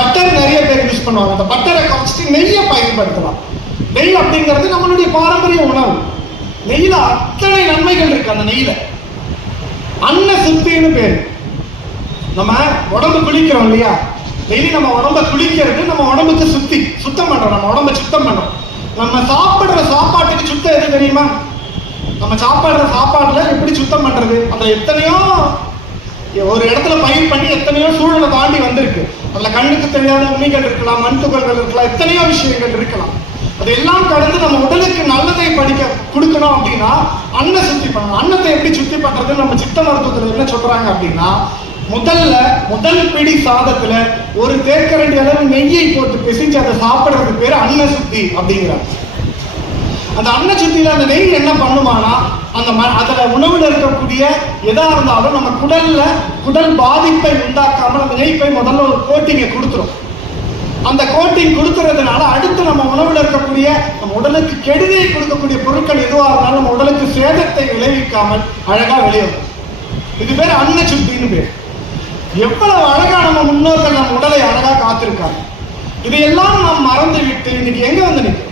Butter நிறைய பேர் use பண்ணுவாங்க. அந்த பட்டரை குறைச்சிட்டு நெய்யை பயன்படுத்தலாம். நெய் அப்படிங்கிறது நம்மளுடைய பாரம்பரிய உணவு. நெய்யில அத்தனை நன்மைகள் இருக்கு. அந்த நெய்யில அன்ன சுத்தின்னு பேரு. நம்ம உடம்பு குளிக்கிறோம் இல்லையா, டெய்லி நம்ம உடம்ப குளிக்கிறது நம்ம உடம்புக்கு சுத்தம் பண்றோம். நம்ம உடம்ப சுத்தம் பண்றோம். நம்ம சாப்பிடுற சாப்பாட்டுக்கு சுத்தம் எது தெரியுமா? நம்ம சாப்பிடுற சாப்பாட்டுல எப்படி சுத்தம் பண்றது? அந்த எத்தனையோ ஒரு இடத்துல பயிர் பண்ணி எத்தனையோ சூழலை தாண்டி வந்திருக்கு. அதுல கண்ணுக்கு தெரியாத உண்மைகள் இருக்கலாம், மண் துகள்கள் இருக்கலாம், எத்தனையோ விஷயங்கள் இருக்கலாம். அதெல்லாம் கடந்து நம்ம உடலுக்கு நல்லதை கொடுக்கணும் அப்படின்னா அன்னை சுத்தி பண்ணணும். அன்னத்தை எப்படி சுத்தி பண்றதுன்னு நம்ம சித்த மருத்துவத்துல என்ன சொல்றாங்க அப்படின்னா, முதல் பிடி சாதத்துல ஒரு தேக்கரண்டி அளவு நெய்யை போட்டு பிசைஞ்சு அதை சாப்பிடுறது பேரு அன்ன சுத்தி அப்படிங்கிறாங்க. அந்த அன்ன சுத்தியில அந்த நெய் என்ன பண்ணுமானா, அதுல உணவுல இருக்கக்கூடிய எதா இருந்தாலும் நம்ம குடல் பாதிப்பை உண்டாக்காம அந்த நெய் போய் முதல்ல ஒரு கோட்டிங்கை கொடுத்துரும். அந்த கோட்டிங் கொடுக்கறதுனால அடுத்து நம்ம உணவுல இருக்கக்கூடிய நம்ம உடலுக்கு கெடுதியை கொடுக்கக்கூடிய பொருட்கள் எதுவாக இருந்தாலும் நம்ம உடலுக்கு சேதத்தை விளைவிக்காமல் அழகா வெளியேறும். இது பேர் அன்ன சுத்தின்னு பேர். எவ்வளவு அழகா நம்ம முன்னோர்கள் நம்ம உடலை அழகா காத்திருக்காங்க. இதையெல்லாம் நாம் மறந்து விட்டு இன்னைக்கு எங்க வந்து நிற்கிறோம்?